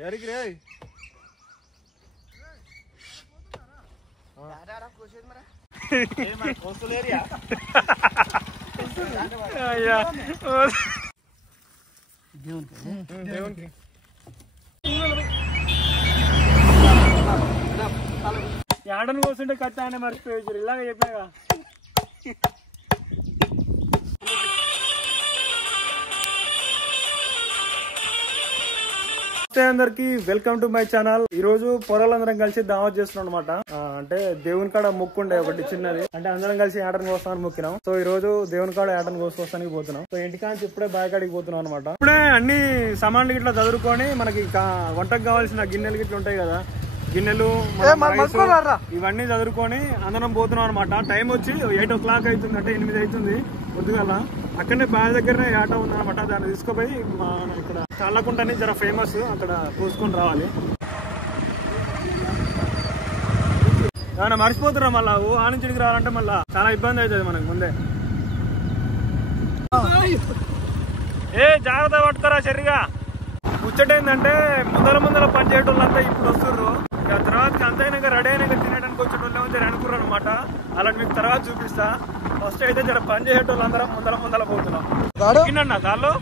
ఎవరికి రే ఏడని కోస్తుంటే కత్తి ఆయన మర్చిపోయారు ఇలాగ చెప్పాగా. అందరికి వెల్కమ్ టు మై ఛానల్. ఈ రోజు పొరలందరం కలిసి దావత్ చేస్తున్నాం అనమాట. అంటే దేవుని కాడ మొక్కుండే ఒకటి చిన్నది, అంటే అందరం కలిసి ఏటను కోస్తామని మొక్కినాం. సో ఈ రోజు దేవుని కాడ ఏటను కోసుకొస్తానికి పోతున్నాం. సో ఇంటికాంచి ఇప్పుడే బాయకాడికి పోతున్నాం అనమాట. ఇప్పుడే అన్ని సామాన్లు గిట్లా చదువుకొని మనకి వంటకు కావాల్సిన గిన్నెలు గిట్ల ఉంటాయి కదా, గిన్నెలు ఇవన్నీ చదువుకొని అందరం పోతున్నాం అనమాట. టైం వచ్చి 8 o'clock అవుతుంది, అంటే 8 అవుతుంది పొద్దుగాల. అక్కడనే బావి దగ్గరనే ఆట ఉందన్నమాట. దాన్ని తీసుకుపోయి ఇక్కడ చల్లకుంట అని జర ఫేమస్, అక్కడ చూసుకొని రావాలి. ఏమైనా మర్చిపోతున్నాం మళ్ళా ఆ నుంచి ఇడికి రావాలంటే మళ్ళా చాలా ఇబ్బంది అవుతుంది మనకు ముందే. జాగ్రత్త పట్టుకోరా సరిగా. ముచ్చటేందంటే ముందర పని చేయటోళ్ళంతా ఇప్పుడు వస్తుర్రు. తర్వాత అంతైనాక రెడీ అయినాక తినడానికి వచ్చేటోళ్ళు జర అనుకుర్రు అనమాట. అలా మీకు తర్వాత చూపిస్తా. ఫస్ట్ అయితే జర పని చేసేటోళ్ళు అందరం ముందర పోతున్నాం. దానిలో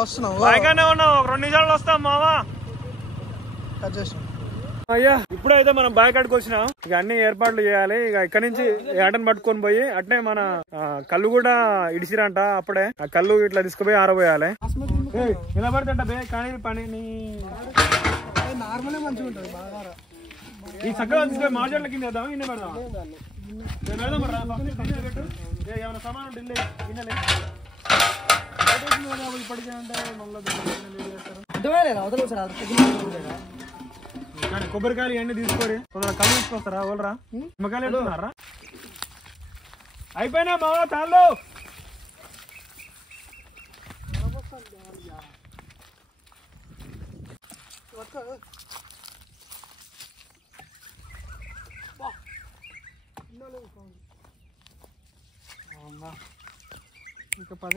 వస్తున్నాం, బాగానే ఉన్నాం. 2 నిమిషాలు వస్తాం మావా. అయ్యా ఇప్పుడైతే మనం బాయికాడికి వచ్చినాం. ఇక అన్ని ఏర్పాట్లు చేయాలి. ఇక ఇక్కడ నుంచి ఏటను పట్టుకొని పోయి అట్నే మన కళ్ళు కూడా ఇడిసిరంట. అప్పుడే ఆ కళ్ళు ఇట్లా తీసుకుపోయి ఆరబోయాలి. నిలబడతా బే కానీ పని ఈ చక్కగా తీసుకొని మార్కెట్ల కింద వేద్దాం. ఇన్ని పెడదాం ఏమైనా సమానం గిన్నెలే ఇప్పటికే అంటే మళ్ళీ కొబ్బరికాయలు ఇవన్నీ తీసుకొని కొందరు కళ్ళు తీసుకొస్తారా వాళ్ళరా? నిమ్మకాయలు ఎడుతున్నారా? అయిపోయినా మావా తాళ్ళు. ఇంకా 10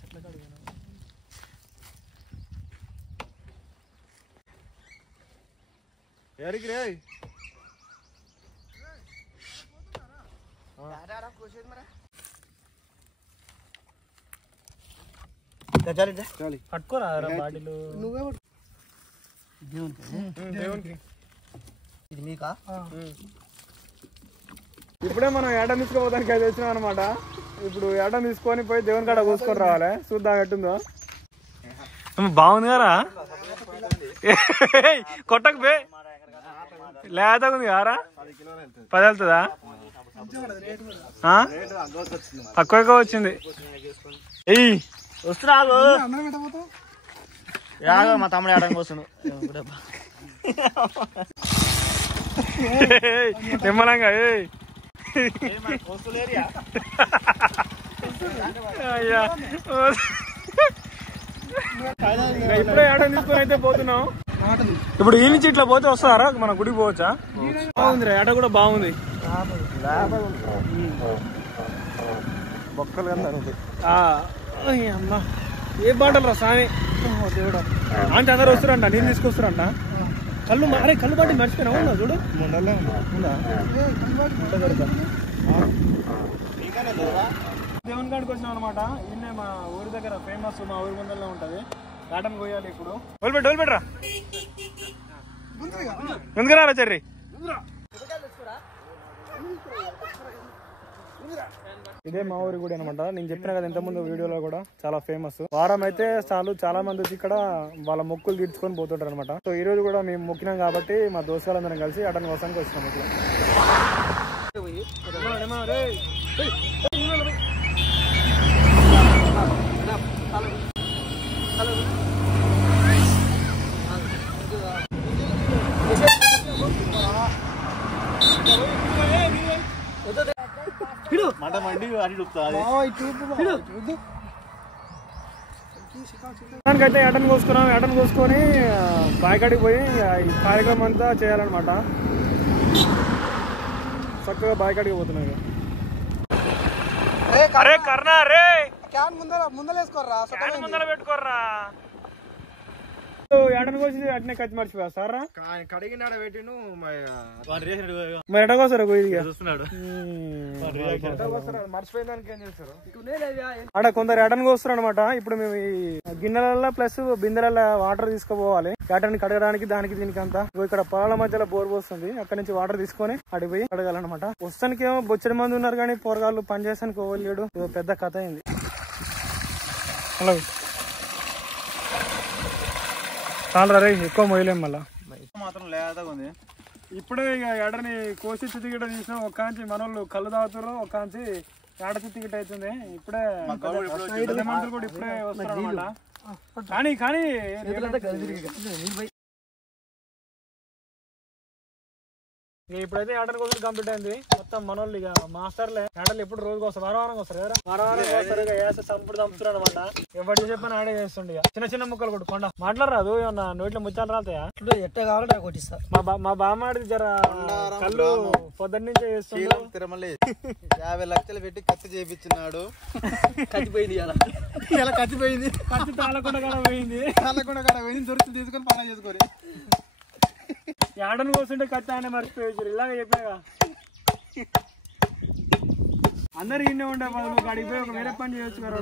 చెట్ల కాడిగా ఎవరికి రే పట్టుకోరా బాడీలు. నువ్వే దేవునికి ఇది మీకా? ఇప్పుడే మనం ఏటం తీసుకోవడానికి అయితే వచ్చినాం అనమాట. ఇప్పుడు ఏటం తీసుకొని పోయి దేవుని కాడ కూసుకొని రావాలి. చూద్దాం ఎట్టుందో. బాగుంది కదా, కొట్టకు బే లేత ఉంది కారా. 10 వెళ్తుందా? తక్కువగా వచ్చింది. వస్తున్నా మా తమ్ముడు ఏటం వస్తున్నాడు నిమ్మలంగా. ఇప్పుడే ఏటం తీసుకొని అయితే పోతున్నాం. ఇప్పుడు ఈ నుంచి ఇట్లా పోతే వస్తారా మన గుడికి పోవచ్చా? బాగుంది రా, ఏట కూడా బాగుంది. బొక్కలు అమ్మా ఏ బాటలు రా స్వామి దేవుడా. అంటే అందరు వస్తారంట, నేను తీసుకొస్తారంట. కళ్ళు కళ్ళు బాటి మర్చిపోయినా ఉన్నా చూడు. దేవుని కాడికి వచ్చినాం అనమాట. ఇన్నే మా ఊరి దగ్గర ఫేమస్, మా ఊరి ముందరలో ఉంటది. గార్డెన్ పోయాలి ఇప్పుడు. డోల్బెట్రా ముందుగా రా చెర్రీ. ఇదే మా ఊరి గుడి అనమాట. నేను చెప్పిన కదా ఇంతకుముందు వీడియోలో కూడా, చాలా ఫేమస్. వారం అయితే చాలు చాలా మంది వచ్చి ఇక్కడ వాళ్ళ మొక్కులు తీర్చుకొని పోతుంటారు అనమాట. సో ఈ రోజు కూడా మేము మొక్కినాం కాబట్టి మా దోస్తులందరం కలిసి అటన్ కోసానికి వచ్చినాం. అయితే ఏటన్ కోసుకున్నాం. ఏటన్ కోసుకొని బాయికాడికి పోయి ఈ కార్యక్రమం అంతా చేయాలన్నమాట. చక్కగా బాయికాడికి పోతున్నాం. ముందర పెట్టుకోర్రా. ఏటను కోసి అట్నే కత్తి మర్చిపోయా సారా కడిగినాడ పెట్టిను మరి ఎట కోసారు మర్చిపోయేదానికి ఏం చేస్తారు అక్కడ కొందరు ఎటను కోస్తారు అనమాట. ఇప్పుడు మేము ఈ గిన్నెలలో ప్లస్ బిందెలలో వాటర్ తీసుకుపోవాలి ఏటని కడగడానికి, దానికి దీనికి అంతా. ఇక్కడ పొలాల మధ్యలో బోర్ పోస్తుంది, అక్కడ నుంచి వాటర్ తీసుకొని అడిగిపోయి కడగాలన్నమాట. వస్తానికి ఏమో బొచ్చడి మంది ఉన్నారు కానీ పోరగాళ్ళు పని చేసానికి పోలేడు. పెద్ద కథ అయింది. హలో చాలా రే ఎక్కువ మొయ్యలేం మళ్ళా మాత్రం లేదా ఉంది. ఇప్పుడే ఇక ఎడని కోసి చితికిట తీసిన ఒక కాంచి మనోళ్ళు కళ్ళు తాగుతారు, ఒక కాంచి ఏడ చితికిట అవుతుంది. ఇప్పుడే మంత్రులు కూడా ఇప్పుడే వస్తారు అనమాట. కానీ ఇప్పుడైతే ఏటని కోసం కంప్లీట్ అయింది మొత్తం. మనోళ్ళు ఇక మాస్టర్లే ఏటలు ఎప్పుడు రోజుకి వస్తారు, వారం వస్తారు కదా, వారం వస్తారు. ఇక వేస్తే చంపుడు చంపుతారు అనమాట. ఎవరు చెప్పని ఆడే చేస్తుండే. చిన్న చిన్న ముక్కలు కూడా కొండ మాట్లాడరాదు, ఏమన్నా నోట్లో ముచ్చాలు రాతాయా? ఎట్టే కావాలంటే కొట్టిస్తా. మా బామ్మాడిది జర కళ్ళు పొద్దున్న నుంచే చేస్తుండే. తిరుమల 50 లక్షలు పెట్టి కత్తి చేయించినాడు. కత్తిపోయింది ఇలా కత్తిపోయింది. కత్తి తాళకుండా పోయింది, దొరికి తీసుకొని పని చేసుకోరు. ఏడని కోస్తుంటే కత్తి ఆయన మర్చిపోయారు. ఇలాగ చెప్పాగా అందరు ఇన్నే ఉండే వాళ్ళు అడిగిపోయి ఒక వేరే పని చేయొచ్చు కదా.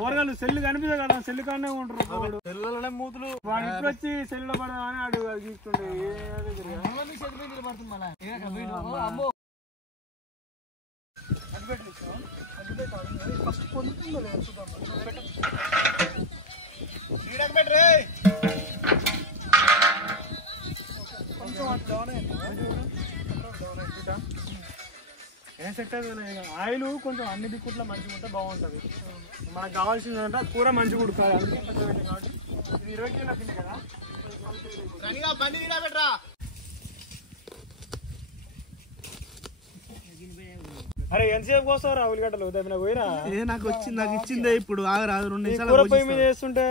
కూరగాయలు సెల్లు కనిపిదా కదా, సెల్లు కానే ఉంటారు సెల్లులోనే మూతులు. వాడు ఇప్పుడు వచ్చి సెల్లులో పడదామని అడుగు అది తీసుకుంటే ఆయిల్ కొంచెం అన్ని దిక్కుట్లో మంచిగా ఉంటే బాగుంటది. మనకు కావాల్సింది అంటే కూర మంచిగా ఉడకాలి. కాబట్టి ఇది 20 కిలో తింది కదా. అరే ఎంతసేపు కోస్తారా ఉల్లిగడ్డలు పోయిరా? నాకు ఇచ్చిందే ఇప్పుడు ఆగరాదు 2 నిమిషాలు. కూర పొయ్యి మీద చేస్తుంటే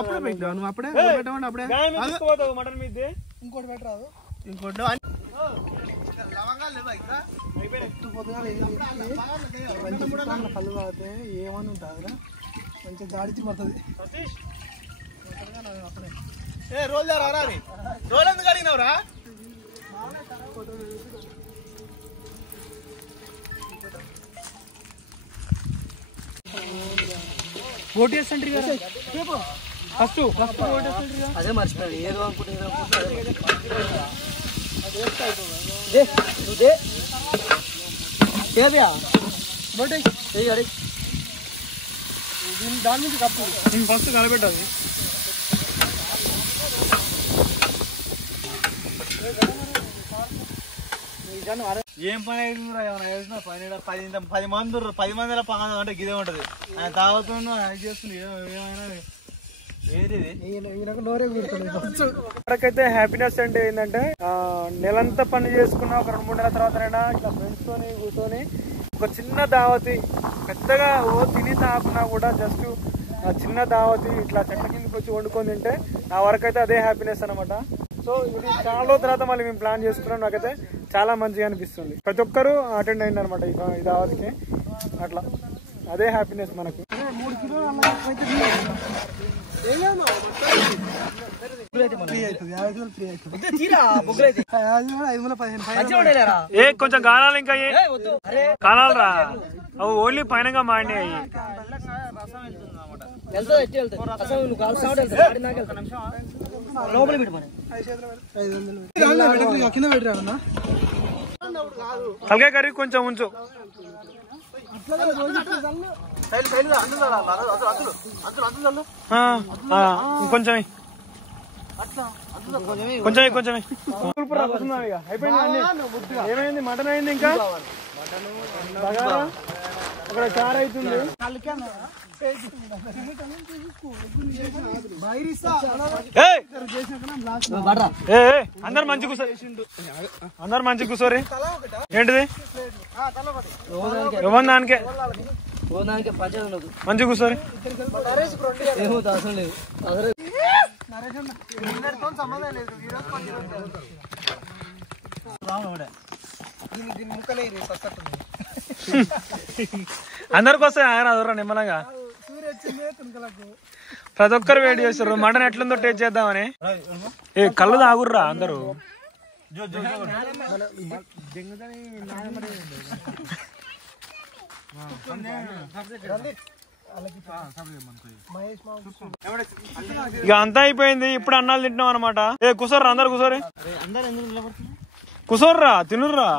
అప్పుడే పెట్టావు నువ్వు. అప్పుడే తీసుకోపోతావు మటన్ మీద. ఇంకోటి పెట్టరాదు. ఇంకోటి కళ్ళు తాగితే ఏమని ఉంటుంది మంచిగా దాడిచి పడుతుంది. రోల్ ఎందుకు అడిగినవరా? ఓటు చేస్తుంటారు కదా ఫస్ట్ అదే మర్చిపోయాడు. ఏదో అనుకుంటే దాని నుంచి కప్పు ఫస్ట్ కలబెట్టాలి. ఏం పని అవుతుందిరా? ఏమైనా చేసిన పని 10 మంది 10 మందిలో పని అంటే గిదే ఉంటది. ఆయన తాగుతుండు, ఆయన చేస్తుంది. ఏమైనా మనకైతే హ్యాపీనెస్ అంటే ఏంటంటే నెలంతా పని చేసుకున్న ఒక 2-3 నెలల తర్వాతనైనా ఇట్లా ఫ్రెండ్స్ తోని కూర్చొని ఒక చిన్న దావతి, పెద్దగా తిని తాకున్నా కూడా జస్ట్ చిన్న దావతి ఇట్లా చెట్ల కిందకి వచ్చి వండుకొని తింటే నా వరకు అయితే అదే హ్యాపీనెస్ అనమాట. సో ఇది చాలా రోజుల తర్వాత మళ్ళీ మేము ప్లాన్ చేసుకున్నాం. నాకైతే చాలా మంచిగా అనిపిస్తుంది. ప్రతి ఒక్కరు అటెండ్ అయింది అనమాట ఈ దావతికి. అట్లా అదే హ్యాపీనెస్ మనకు. 3 కిలోలు కొంచెం కాలాలి, ఇంకా కాలాలరా. అవి ఓన్లీ పైనగా మాడినాయి. తలకాయ కర్రీ కొంచెం ఉంచు. కొంచెం అయిపోయింది. ఏమైంది? మటన్ అయింది, ఇంకా అక్కడ చారు అవుతుంది. అందరు మంచి కూర్చోరి, అందరు మంచి కూర్చోరి. ఏంటిది? ఇవ్వండి దానికే మంచి కూర్చోరి. అందరికి వస్తాయి. అదరా నిమ్మలంగా ప్రతి ఒక్కరు వెయిట్ చేస్తారు మటన్ ఎట్లుందో టేస్ట్ చేద్దామని. ఏ కళ్ళు తాగుర్రా అందరూ. ఇక అంతా అయిపోయింది. ఇప్పుడు అన్నాలు తింటున్నాం అనమాట. ఏ కుసోర్రా అందరు కూసోరే, కుసోర్రా తినుర్రా.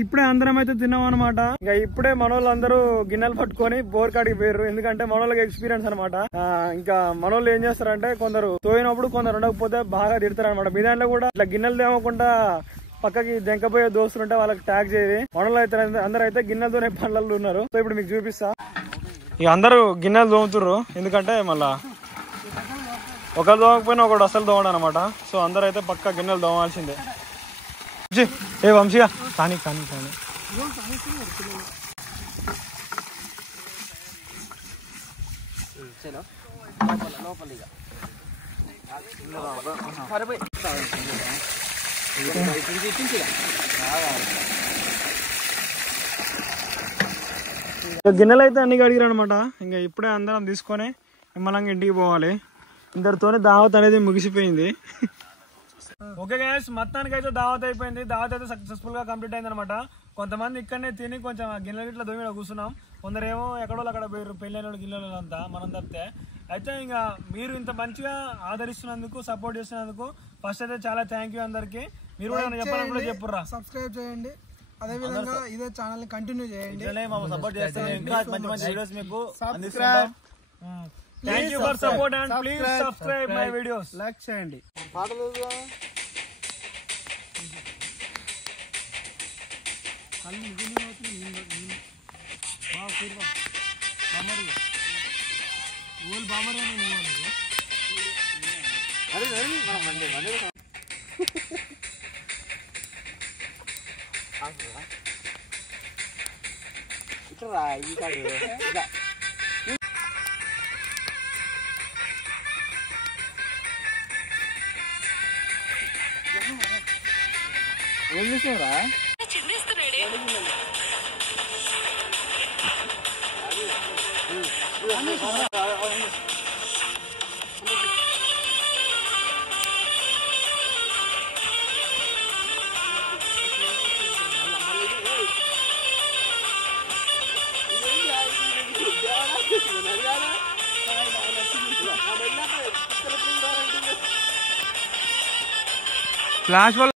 ఇప్పుడే అందరం అయితే తిన్నాం అనమాట. ఇంకా ఇప్పుడే మనోళ్ళు అందరూ గిన్నెలు పట్టుకొని బోర్ కాడికి పోయారు. ఎందుకంటే మనోళ్ళకి ఎక్స్పీరియన్స్ అనమాట. ఇంకా మనోళ్ళు ఏం చేస్తారంటే కొందరు తోయినప్పుడు కొందరు ఉండకపోతే బాగా తిడతారు అనమాట. మీ దాంట్లో కూడా ఇట్లా గిన్నెలు తేమకుండా పక్కకి దెంకపోయే దోస్తులు ఉంటే వాళ్ళకి ట్యాగ్ చేయాలి. మనోళ్ళు అయితే అందరూ అయితే గిన్నెలతోనే పనులలో ఉన్నారు. సో ఇప్పుడు మీకు చూపిస్తా. ఇక అందరూ గిన్నెలు తోముతుర్రు. ఎందుకంటే మళ్ళా ఒకరు తోమకపోయినా ఒకడు అసలు తోమడు అనమాట. సో అందరూ అయితే పక్క గిన్నెలు తోమాల్సిందే. ఏ వంశీగా కానీ కానీ కానీ గిన్నెలు అయితే అన్ని కడిగారు అనమాట. ఇంకా ఇప్పుడే అందరం తీసుకొని నిమ్మలంగా ఇంటికి పోవాలి. ఇందరితోనే దావత్ అనేది ముగిసిపోయింది. ఓకే గైస్, మొత్తానికి అయితే దావత్ అయిపోయింది. దావత్ అయితే సక్సెస్ఫుల్ గా కంప్లీట్ అయింది అనమాట. కొంతమంది ఇక్కడనే తిని కొంచెం గిన్నెలు ఇట్లా దొంగ కూర్చున్నాం. కొందరేమో ఎక్కడో అక్కడ పోయారు పెళ్ళైన గిన్నెలు అంతా మనం తప్పితే. అయితే ఇంకా మీరు ఇంత మంచిగా ఆదరిస్తున్నందుకు, సపోర్ట్ చేస్తున్నందుకు ఫస్ట్ అయితే చాలా థ్యాంక్ యూ అందరికి. మీరు కూడా చెప్పాలని కూడా చెప్పుర్రా. సబ్స్క్రైబ్ చేయండి, అదే విధంగా ఇదే ఛానల్ ని కంటిన్యూ చేయండి. సపోర్ట్ చేస్తాం, ఇంకా మంచి మంచి వీడియోస్ మీకు subscribe. Thank you for support and please subscribe my videos. Like చేయండి. ఏం చేస్తున్నారా? ఫ్లాష్